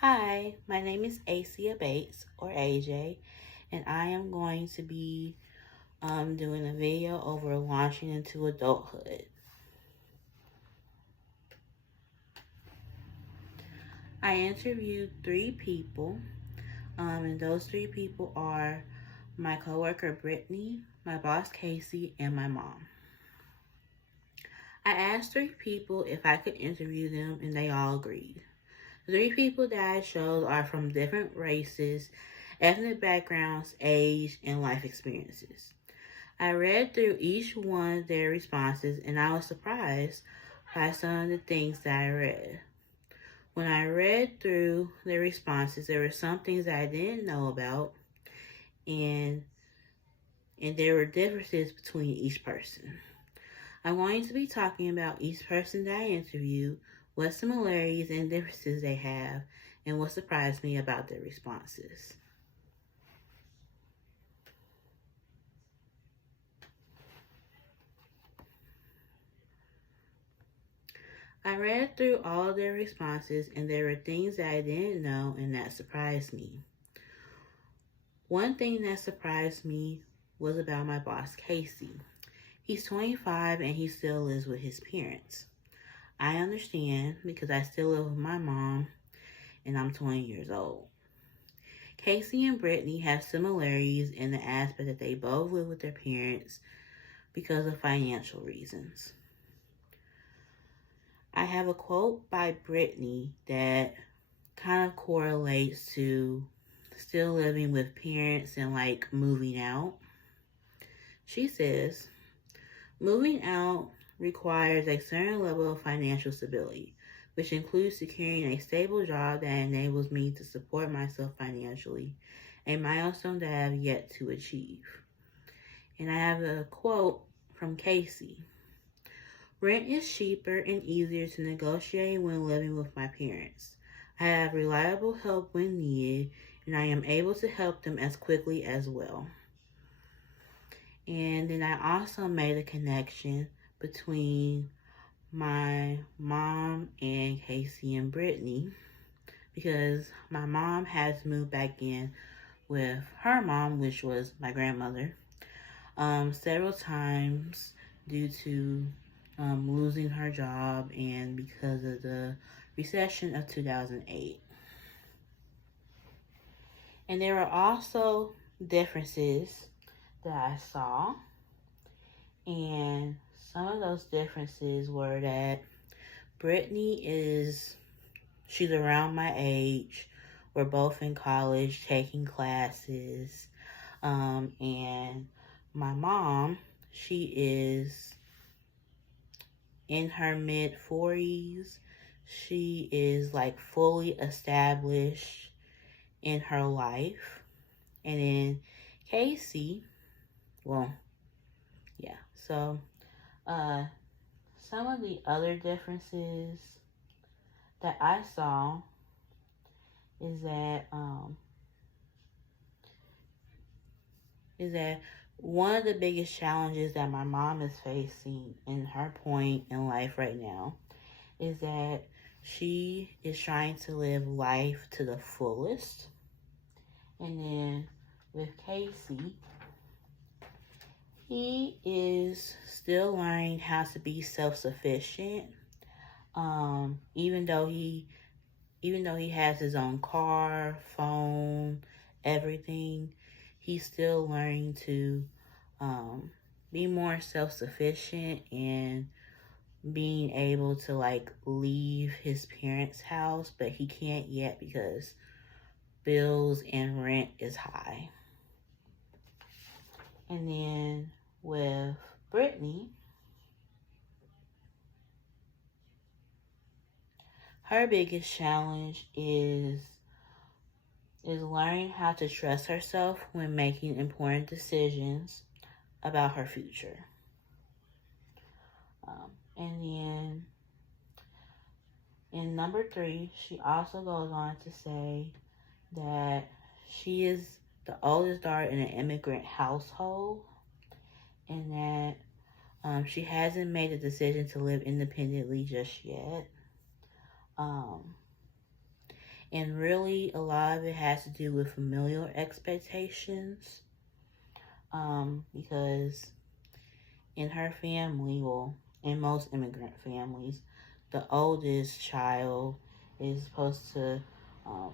Hi, my name is Acia Bates, or AJ, and I am going to be doing a video over launching into adulthood. I interviewed 3 people, and those 3 people are my coworker Brittany, my boss Casey, and my mom. I asked 3 people if I could interview them, and they all agreed. The 3 people that I chose are from different races, ethnic backgrounds, age, and life experiences. I read through each one of their responses and I was surprised by some of the things that I read. When I read through their responses, there were some things that I didn't know about, and there were differences between each person. I'm going to be talking about each person that I interviewed, what similarities and differences they have, and what surprised me about their responses. I read through all of their responses, and there were things that I didn't know and that surprised me. One thing that surprised me was about my boss, Casey. He's 25 and he still lives with his parents. I understand because I still live with my mom and I'm 20 years old. Casey and Brittany have similarities in the aspect that they both live with their parents because of financial reasons. I have a quote by Brittany that kind of correlates to still living with parents and like moving out. She says, moving out requires a certain level of financial stability, which includes securing a stable job that enables me to support myself financially, a milestone that I have yet to achieve. And I have a quote from Casey. Rent is cheaper and easier to negotiate when living with my parents. I have reliable help when needed, and I am able to help them as quickly as well. And then I also made a connection between my mom and Casey and Brittany because my mom has moved back in with her mom, which was my grandmother, several times due to losing her job and because of the recession of 2008. And there are also differences that I saw, and some of those differences were that she's around my age. We're both in college taking classes, and my mom, she is in her mid 40s. She is like fully established in her life. And then Casey, well, yeah. So, some of the other differences that I saw is that one of the biggest challenges that my mom is facing in her point in life right now is that she is trying to live life to the fullest. And then with Casey, he is still learning how to be self-sufficient. Even though he has his own car, phone, everything, he's still learning to be more self-sufficient and being able to like leave his parents' house, but he can't yet because bills and rent is high. And then with Brittany, her biggest challenge is learning how to trust herself when making important decisions about her future. And then in number 3, she also goes on to say that she is the oldest daughter in an immigrant household and that she hasn't made a decision to live independently just yet. And really, a lot of it has to do with familial expectations. Because in her family, well, in most immigrant families, the oldest child is supposed to um,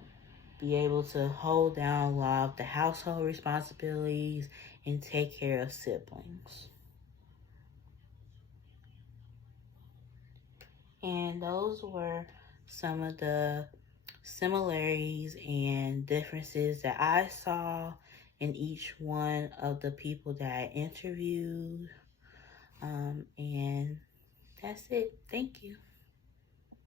be able to hold down a lot of the household responsibilities and take care of siblings. And those were some of the similarities and differences that I saw in each one of the people that I interviewed. And that's it. Thank you.